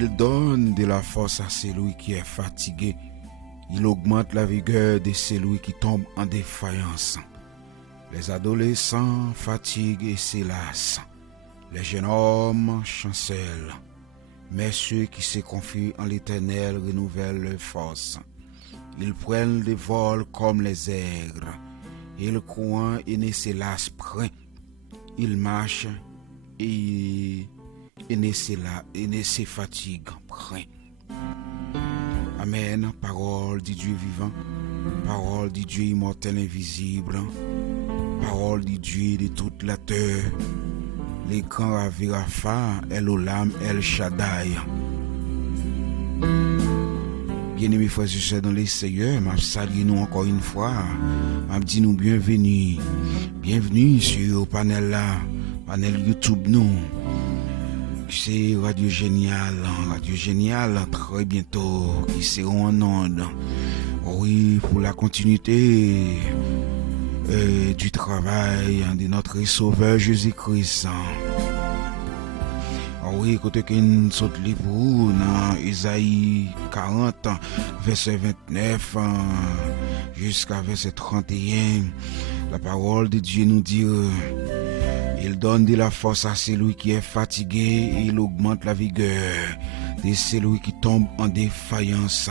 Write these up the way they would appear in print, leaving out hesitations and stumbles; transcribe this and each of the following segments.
Il donne de la force à celui qui est fatigué. Il augmente la vigueur de celui qui tombe en défaillance. Les adolescents fatiguent et s'élassent. Les jeunes hommes chancellent. Mais ceux qui se confient en l'Éternel renouvellent leur force. Ils prennent des vols comme les aigres. Ils courent et ne se lassent point. Ils marchent et ne se fatiguent point. Amen. Parole du Dieu vivant. Parole du Dieu immortel invisible. Parole du Dieu de toute la terre. Les grands Ravi Rapha, El Olam, El Shaddai. Bien-aimés frères et sœurs dans les Seigneurs, je salue nous encore une fois. Je dis nous bienvenue. Bienvenue sur le panel là, panel YouTube nous. C'est Radio Génial très bientôt qui seront en onde. Oui, pour la continuité du travail de notre Sauveur Jésus-Christ. Oui, côté qu'on saute les pour dans Isaïe 40, verset 29 jusqu'à verset 31, la parole de Dieu nous dit il donne de la force à celui qui est fatigué et il augmente la vigueur de celui qui tombe en défaillance.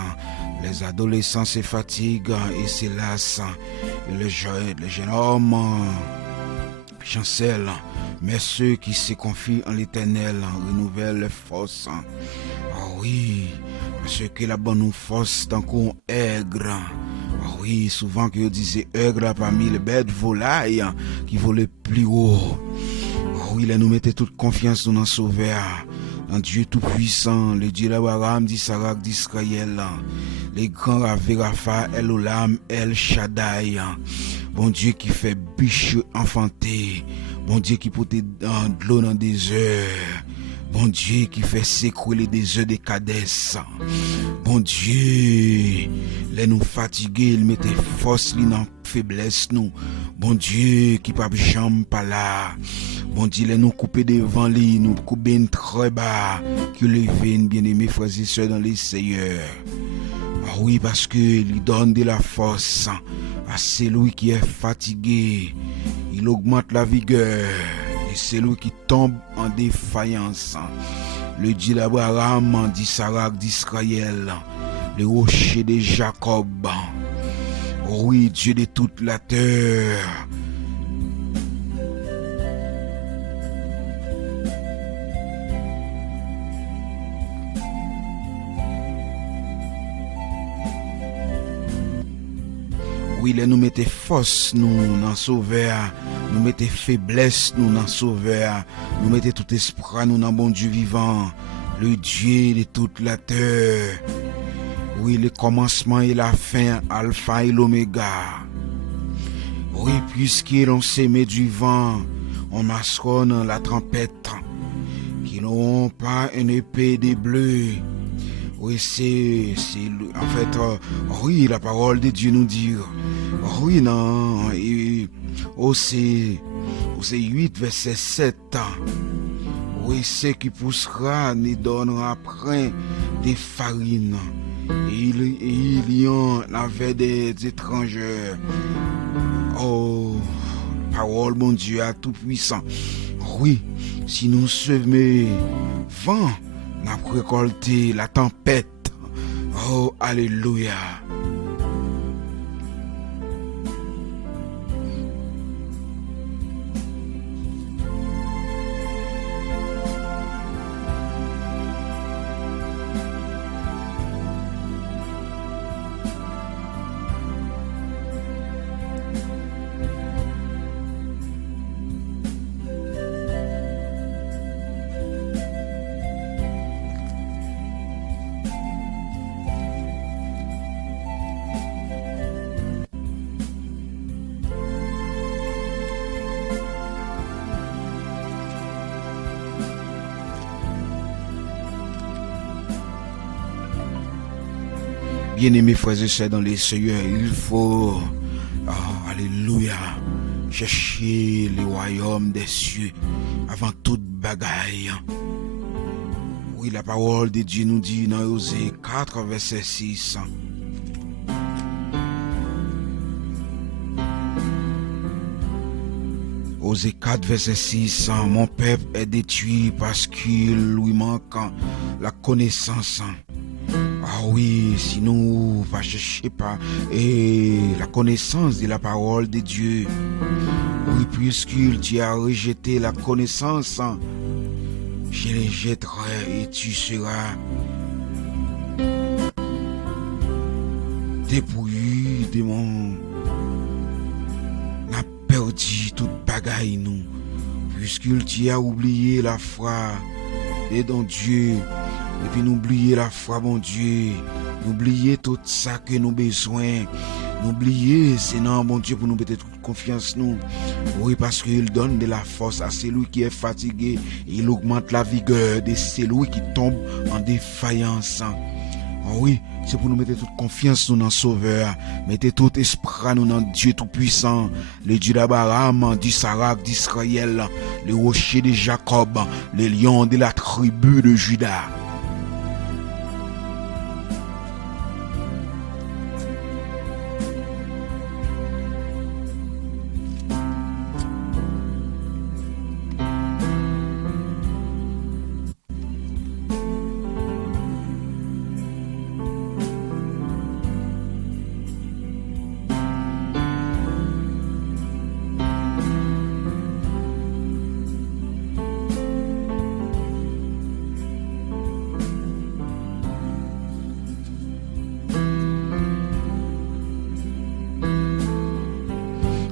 Les adolescents se fatiguent et se lassent. Les jeunes hommes chancellent. Mais ceux qui se confient en l'Éternel renouvellent leurs forces. Oh oui, parce que la bonne force tant qu'on aigre. Oh oui, souvent que je disais aigre parmi les bêtes volailles qui volaient plus haut. Oh oui, là nous mettons toute confiance dans notre Sauveur, dans Dieu Tout-Puissant, le Dieu d'Abraham, d'Isaac, d'Israël, les grands Ravi Rapha, El Olam, El Shaddai. Bon Dieu qui fait biche enfanté. Bon Dieu qui porte de l'eau dans des désert. Bon Dieu qui fait s'écrouler des œufs de Kadès. Bon Dieu, les nous fatigués, il mettait force dans faiblesse nous. Bon Dieu qui pas jambe pas là. Bon Dieu, les nous couper devant lui, nous couper très bas, qui lever bien-aimés frères et sœurs dans les Seigneurs. Ah oui, parce que il donne de la force à celui qui est fatigué. Il augmente la vigueur et celui qui tombe en défaillance. Le Dieu d'Abraham, d'Isaac, d'Israël, le rocher de Jacob. Oui, Dieu de toute la terre. Oui, nous mettez force, nous, dans Sauveur. Nous mettez faiblesse, nous, dans Sauveur. Nous mettez tout espoir, nous, dans bon Dieu vivant. Le Dieu de toute la terre. Oui, le commencement et la fin, Alpha et l'Oméga. Oui, puisqu'ils ont sémé du vent, on masconne la tempête. Qu'ils n'auront pas une épée de bleu. Oui, c'est en fait, oui, la parole de Dieu nous dit, oui, non, c'est 8, verset 7, oui, ce qui poussera ne donnera point des farines, et il y en avait des étrangers. Oh, parole, mon Dieu, à tout puissant. Oui, si nous semons vent, n'a récolté la tempête. Oh, alléluia. Bien-aimés frères et sœurs dans les Seigneurs, il faut, alléluia, chercher le royaume des cieux avant toute bagaille. Oui, la parole de Dieu nous dit dans Osée 4, verset 6. Osée 4, verset 6. Mon peuple est détruit parce qu'il lui manque la connaissance. Ah oui, si nous ne cherchons pas la connaissance de la parole de Dieu, oui, puisqu'il tu as rejeté la connaissance, je les jetterai et tu seras dépouillé de mon... On a perdu toute bagaille nous, puisqu'il tu as oublié la foi et dans Dieu, et puis n'oublier la foi, bon Dieu, n'oublier tout ça que nous besoin, n'oublier c'est non, bon Dieu, pour nous mettre toute confiance nous. Oui, parce qu'il donne de la force à celui qui est fatigué, il augmente la vigueur de celui qui tombe en défaillance. Oui, c'est pour nous mettre toute confiance nous dans le Sauveur, mettez tout espoir nous dans Dieu Tout-Puissant, le Dieu d'Abraham, d'Isaac, d'Israël, le rocher de Jacob, le lion de la tribu de Juda.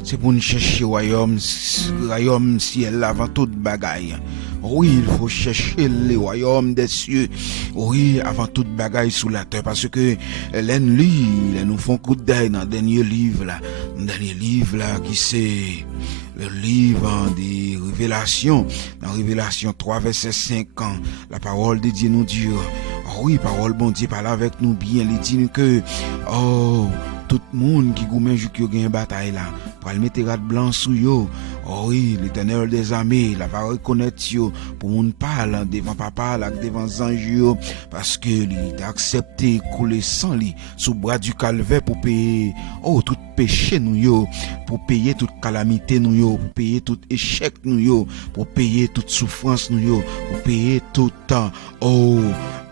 C'est pour nous chercher royaume ciel avant toute bagaille. Oui, il faut chercher le royaume des cieux. Oui, avant toute bagaille sous la terre. Parce que l'ennemi, ils nous font coup d'œil dans le dernier livre là. Le dernier livre là, qui c'est le livre des révélations. Dans Révélation 3, verset 5, la parole de Dieu nous dit, oui, parole bon Dieu parle avec nous bien. Il dit que, tout le monde qui gourmet joue qui a une bataille là, pour le mettre rade blanc sous yo. Oh oui, l'Éternel des armées, la va reconnaître yo, pour moun parle devant papa là, devant ange yo, parce que il a accepté couler sang li sous bras du calvaire pour payer tout péché nous yo, pour payer toute calamité nous yo, pour payer tout échec nous yo, pour payer toute souffrance nous yo, pour payer tout temps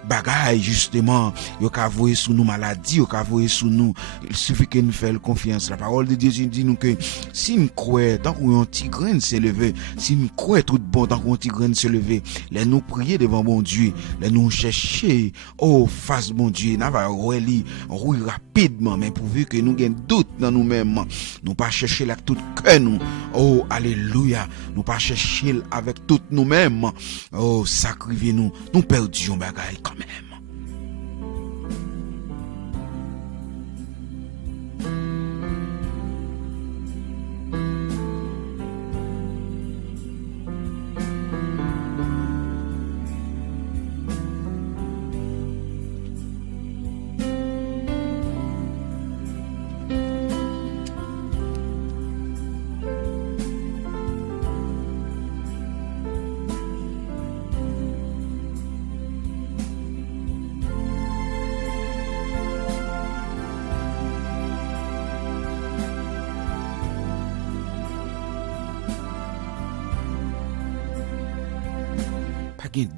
bagaille justement yo ka voyer sous nous maladie, yo ka voyer sous nous. Il suffit que nous fassions confiance. La parole de Dieu dit nous que si nous croyons tant qu'on un petit grain se lever, si nous croyons tout bon tant qu'on petit grain se lever, les nous prier devant bon Dieu, les nous chercher face bon Dieu, n'a va rouler rapidement, mais pourvu que nous gagne doute dans nous-mêmes, nous pas chercher avec tout cœur nous. Alléluia, nous pas chercher avec tout nous-mêmes. Sacrifiez nous perdions bagaille quand même.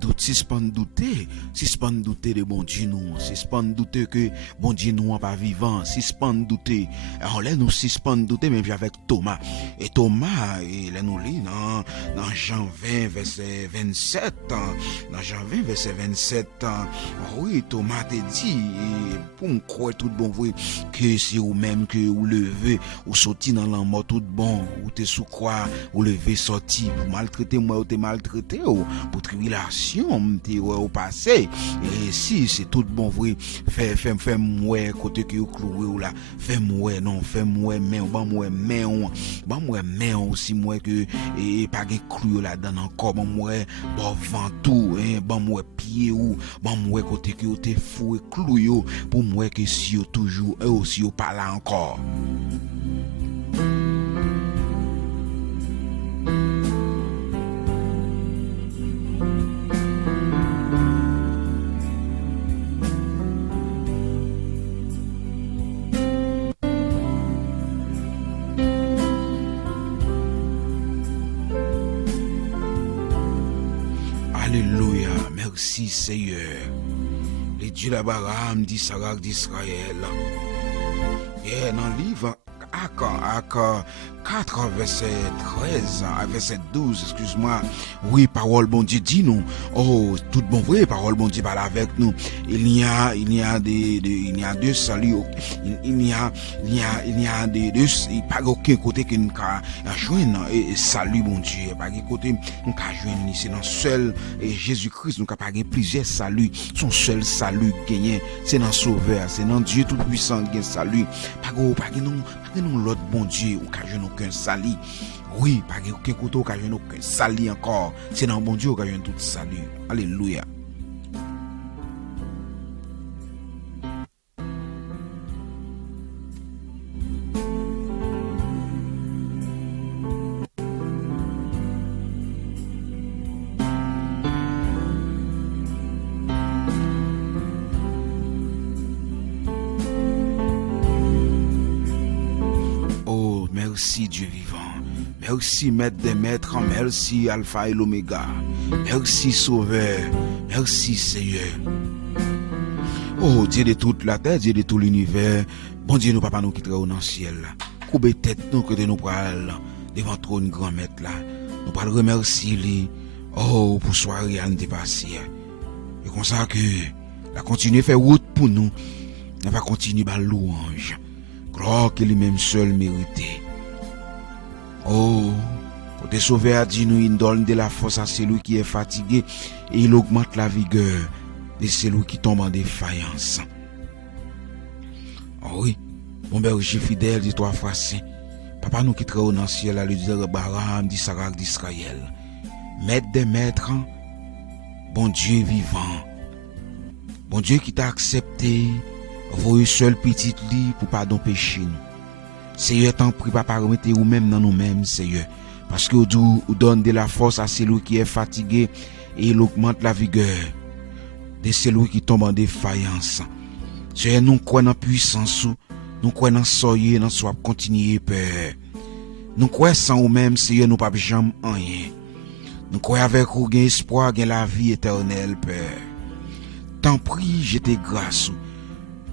Doute, si pas douter de bon Dieu nous, si pas douter que bon Dieu nous pas vivant, si pas douter, alors là nous si pas douter même avec Thomas, et Thomas il nous lit dans Jean 20 verset 27, dans Jean 20 verset 27, oui Thomas te dit pour me croire tout bon vrai que c'est ou même que ou lever ou sorti dans la mort tout bon ou te sous croix ou lever sorti pour maltraiter moi ou te maltraiter ou pour tribulation t'es au passé et si c'est tout bon vrai fais moi côté que cloué ou là fais moi mais aussi moi que et pas gain cloué là dedans encore moi bon vent tout bon moi pied ou bon moi côté que t'es fou et cloué pour moi que si toujours et aussi pas là encore. merci Seigneur. Les dieux d'Abraham, d'Isaac, d'Israël. Et dans le livre Acts 4, verset 13, verset 12, excuse-moi. Oui, parole bon Dieu dit nous. Oh, tout bon vrai, parole bon Dieu parle avec nous. Il y a deux saluts. Il y a pas aucun côté que nous avons joindre et salut bon Dieu. Pas aucun côté nous avons joindre. C'est dans seul Jésus-Christ nous avons plusieurs saluts. Son seul salut gagné, c'est dans Sauveur, c'est dans Dieu tout puissant qui salut. Pas non l'autre bon Dieu ou qu'à joindre aucun salut. Oui, pas aucun côté ou qu'à joindre aucun salut encore. C'est dans bon Dieu ou qu'à joindre tout salut. Alléluia. Merci Dieu vivant, merci Maître des Maîtres, merci Alpha et l'Oméga, merci Sauveur, merci Seigneur. Oh Dieu de toute la terre, Dieu de tout l'univers, bon Dieu nous papa nous qui travaillons dans le ciel, couper tête nous que nous pral devant trône grand maître là, nous pral remercier lui, oh pour soirée à nous dépasser. Et comme ça que la continuer faire route pour nous, on va continuer par louange, gloire que lui-même seul mérité. Oh, côté Sauveur dit nous, il donne de la force à celui qui est fatigué et il augmente la vigueur de celui qui tombe en défaillance. Oh oui, mon berger fidèle dit 3 fois saint, papa nous qui travaille dans le ciel à lui dire Abraham, d'Isaac, d'Israël, Maître des maîtres, bon Dieu vivant, bon Dieu qui t'a accepté, voyez seul petit lit pour pardon péché nous. Seigneur, t'en prie, papa, remettez vous-même dans nous-mêmes, Seigneur. Parce que vous donne de la force à celui qui est fatigué et il augmente la vigueur de celui qui tombe en défaillance. Seigneur, nous croyons dans la puissance, nous croyons dans soyez, dans soit continuer, Père. Nous croyons sans vous-même, Seigneur, nous pas jamais rien. Nous croyons avec vous, gain espoir, gain la vie éternelle, Père. T'en prie, je te grâce,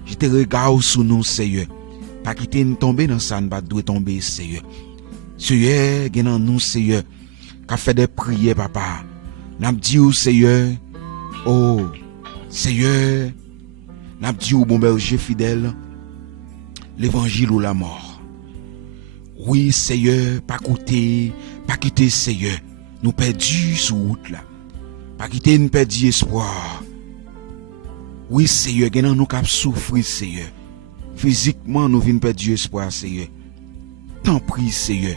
je te regarde sous nous, Seigneur. Pas quitter nous tomber dans ça, nous pas doit tomber, Seigneur. Seigneur, gagne en nous, Seigneur, qu'a fait des prières, papa. N'a dit au Seigneur, oh, Seigneur, n'a dit au bon berger fidèle, l'évangile ou la mort. Oui, Seigneur, pas quitter, Seigneur, nous perdus sur route là. Pas quitter, nous perdus espoir. Oui, Seigneur, gagne en nous cap souffrir, Seigneur. Physiquement, nous venons perdre espoir, Seigneur. T'en prie, Seigneur.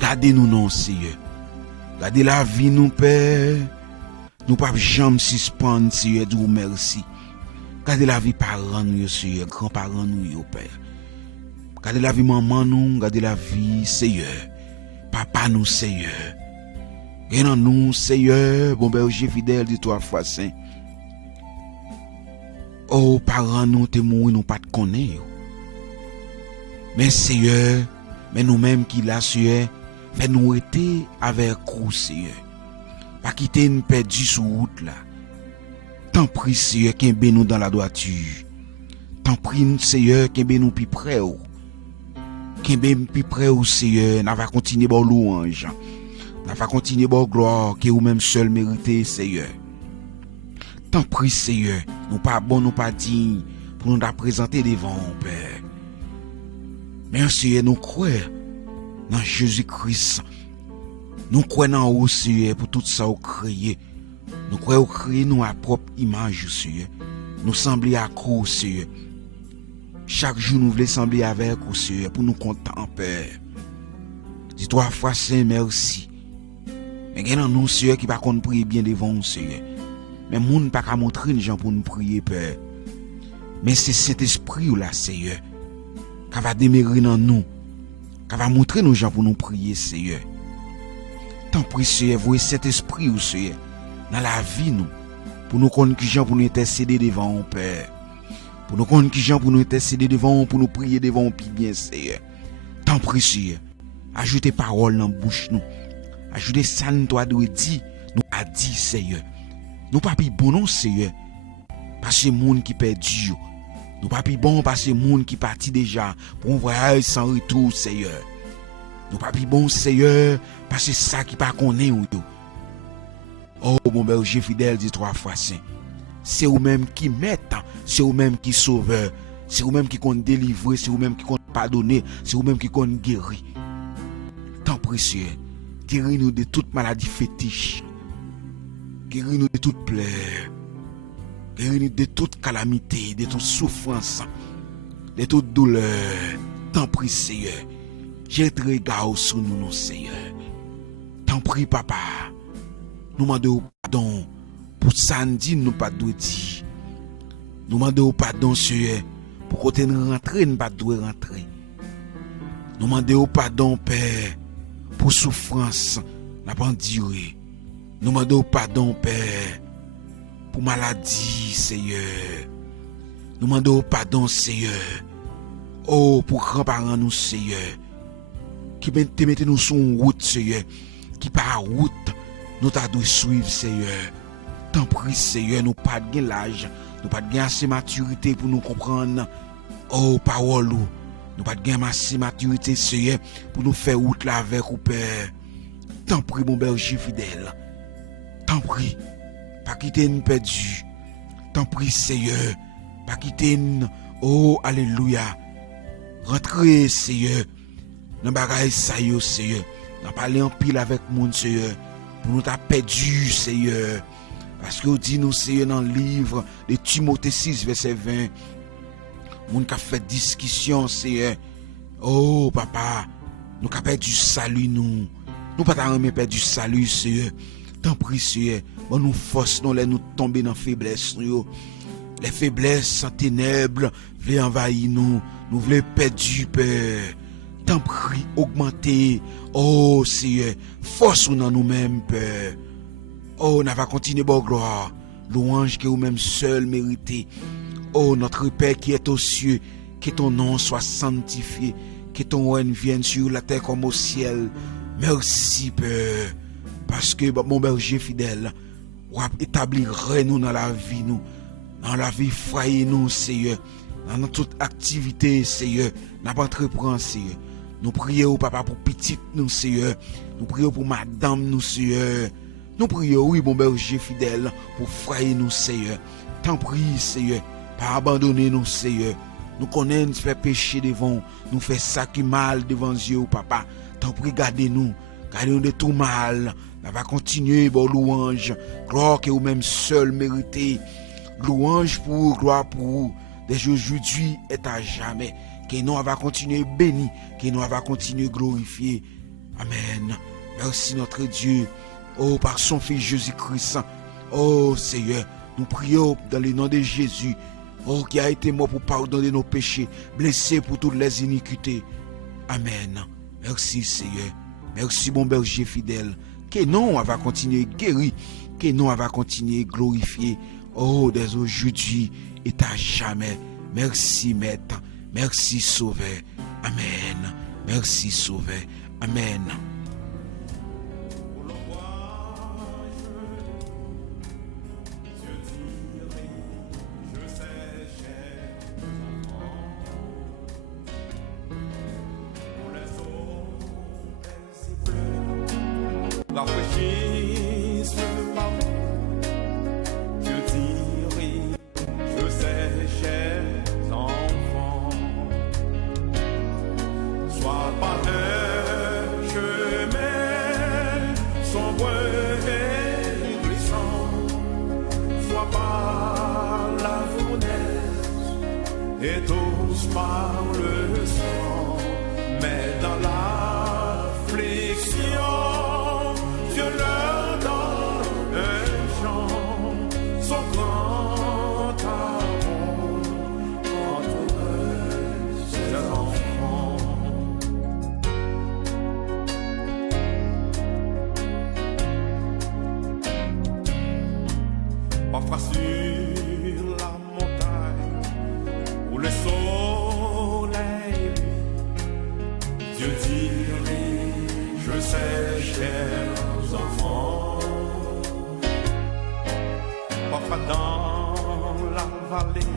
Gardez-nous, non, Seigneur. Gardez la vie, nous, Père. Nous pas jamais suspendre, Seigneur, de vous merci. Gardez la vie parents, nous, Seigneur. Grands-parents, nous, Père. Gardez la vie maman, nous. Gardez la vie, Seigneur. Papa, nous, Seigneur. Gardez nous, Seigneur. Bon berger fidèle de 3 fois saint. Oh, parents, nous te mourir, nous pas te connaître. Mais Seigneur, mais nous-mêmes qui là, Seigneur, fait nous été avec vous, Seigneur. Pas quitter nous perdu sur route là. T'en prie, Seigneur, qu'un nous dans la droiture. T'en prie, Seigneur, qu'un nous plus près. Qu'un plus près, Seigneur, n'a va continuer bon louange. N'a va continuer bon gloire, que vous-même seul méritez, Seigneur. T'en prie, Seigneur, nous pas bon, nous pas dignes pour nous la présenter devant Père. Mais Seigneur, nous croyons dans Jésus-Christ. Nous croyons dans vous, Seigneur, pour tout ça, vous créez. Nous croyons créer nous à propre image, Seigneur. Nous sembler à cause, Seigneur. Chaque jour, nous voulons sembler avec vous, Seigneur, pour nous contenter, Père. Dis 3 fois, Saint, merci. Mais il y a nous, Seigneur, qui ne peuvent pas prier bien devant vous, Seigneur. Mais moun pas qu'à montrer les gens pour nous prier, Père. Mais c'est cet esprit là, Seigneur, qui va demeurer dans nous, qui va montrer nos gens pour nous prier, Seigneur. Tant pis, Seigneur, voyez cet esprit, Seigneur, dans la vie, nous, pour nous connaître qui gens pour nous intercéder devant nous, Père. Pour nous connaître qui gens pour nous intercéder devant nous, pour nous prier devant nous, puis bien, Seigneur. Tant pis, Seigneur, ajoutez parole dans la bouche, nous. Ajoutez ça, nous doit dire, nous a dit, Seigneur. Nous pas plus bon non Seigneur. Parce que monde qui perdu. Nous pas plus bon parce que monde qui parti déjà pour un voyage sans retour Seigneur. Nous pas plus bon Seigneur parce que ça qui pas connaît ou. Oh mon berger fidèle dit 3 fois saint. C'est vous même qui mettent, c'est vous même qui sauveur, c'est vous même qui compte délivrer, c'est vous même qui compte pardonner, c'est vous même qui compte guérir. Tant précieux, guéris-nous de toute maladie fétiche. Guéris-nous de toute plaie. Guéris-nous de toute calamité, de toute souffrance, de toute douleur. Tant prie, Seigneur. Jette regard sur nous, non, Seigneur. Tant prie, Papa. Nous demandons pardon pour samedi, nous pas de dire. Nous demandons pardon, Seigneur, pour côté nous rentrer, nous pas de rentrer. Nous demandons pardon, Père, pour souffrance, n'a pas enduré. Nous demandons pardon, Père, pour maladie, Seigneur. Nous demandons pardon, Seigneur. Oh, pour grands-parents, nous, Seigneur. Qui mettez nous sur une route, Seigneur. Qui par route, nous t'avons suivre, Seigneur. Tant pis, Seigneur, nous pas de l'âge. Nous pas de assez maturité pour nous comprendre. Oh, parole, nous pas de assez maturité, Seigneur, pour nous faire route là avec ou Père. Tant pis, mon berger fidèle. Tant pis, pas quitter nous perdu. Tant pis, Seigneur, pas quitter nous. Oh, alléluia. Rentrez, Seigneur, dans le bagage, Seigneur. Dans parler en pile avec mon Seigneur. Pour nous t'as perdu, Seigneur. Parce que vous dit nous, Seigneur, dans le livre de Timothée 6, verset 20. Moun qui a fait discussion, Seigneur. Oh, Papa, nous avons perdu du salut, nous. Nous pas perdu du salut, Seigneur. Tant pis, Seigneur. Bon, nous force, nous tomber dans la faiblesse, nous. Les faiblesses, ténèbres, veulent envahir nous. Nous voulons perdre du Père. Tant pis, augmenter. Oh, Seigneur, force-nous dans nous-mêmes, Père. Oh, on va continuer, bon gloire. Louange que vous-même seul méritez. Oh, notre Père qui est aux cieux, que ton nom soit sanctifié, que ton règne vienne sur la terre comme au ciel. Merci, Père, parce que mon berger fidèle, vous établirez nous dans la vie, nous, dans la vie foyer, nous, Seigneur, dans toute activité, Seigneur, n'a pas entreprendre, Seigneur. Nous prions, Papa, pour petite, nous, Seigneur. Nous prions pour madame, nous, Seigneur. Nous prions, oui, mon berger fidèle, pour foyer, nous, Seigneur. Tant pis, Seigneur, pas abandonner nous, Seigneur. Nous connaissons, nous faisons péché devant, nous faisons ça qui mal devant Dieu, Papa. Tant pis, gardez-nous de tout mal. On va continuer, bon louange. Gloire que vous-même seul méritez. Louange pour vous, gloire pour vous. Dès aujourd'hui et à jamais. Que nous va continuer béni. Que nous va continuer glorifié. Amen. Merci notre Dieu. Oh, par son Fils Jésus-Christ. Oh, Seigneur, nous prions dans le nom de Jésus. Oh, qui a été mort pour pardonner nos péchés, blessé pour toutes les iniquités. Amen. Merci, Seigneur. Merci, mon berger fidèle. Que non, on va continuer guéri. Que non, on va continuer glorifié. Oh, dès aujourd'hui et à jamais. Merci, Maître. Merci, Sauveur. Amen. Merci, Sauveur. Amen. Rafraîchisse par Dieu dirige, je sais, chers enfants, sois pas un chemin sombre et glissant, sois pas la fournaise et tous par le sang, mais dans l'affliction. Dieu leur donne un chant, son grand amour entre ses enfants. Parfois sur la montagne où le soleil brille, Dieu dirige ses chers enfants, pas dans la vallée,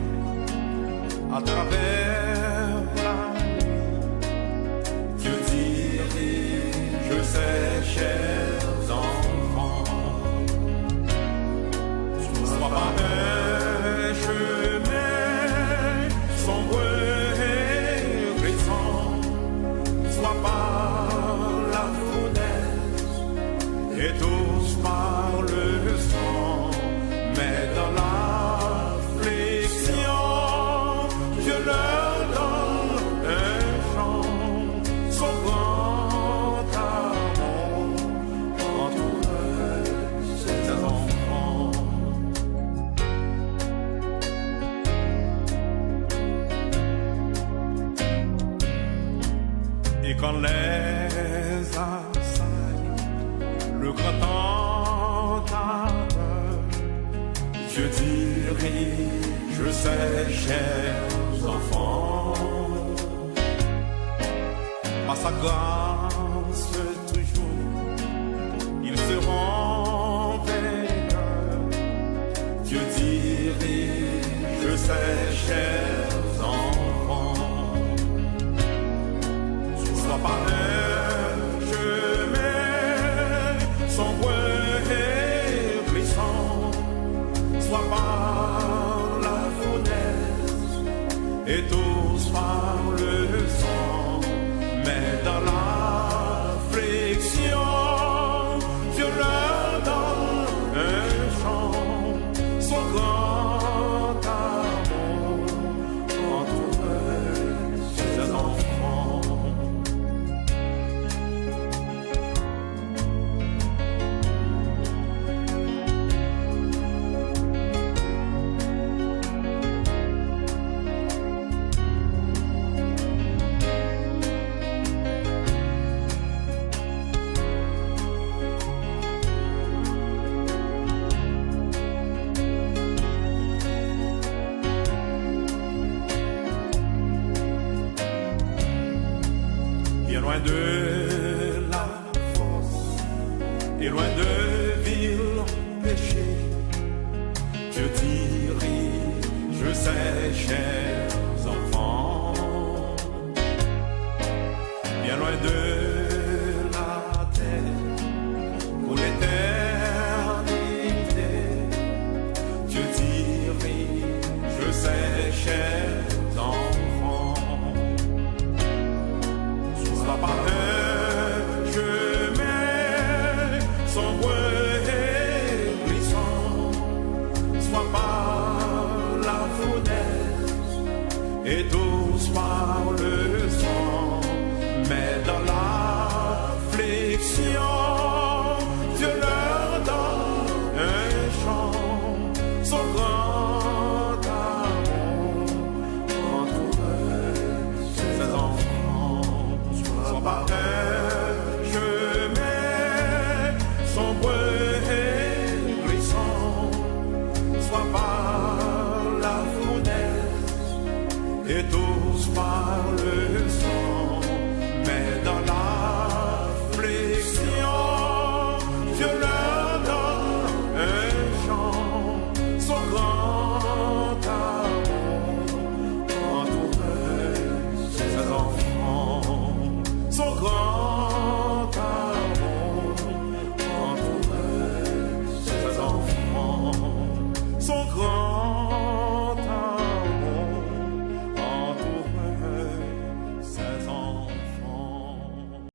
à travers la nuit. Dieu dirige ses chers enfants. Sois pas un chemin sombre et glissant, sois pas la fournaise et tous par le sang, mais dans l'affliction, Dieu leur donne un chant, son grand amour entoure ses enfants. Et quand les assailles, le grand tentateur, Dieu dirige ses chers enfants. Par sa grâce toujours, ils seront vainqueurs. Dieu dirige ses chers enfants. Sois pas un chemin sombre et glissant, sois par la fournaise et tous par le sang, mais dans l'affliction, Dieu leur donne un chant, son grand amour entoure ses enfants. Bien loin de la force et loin de vil péché, Dieu dirige ses chers enfants. Bien loin de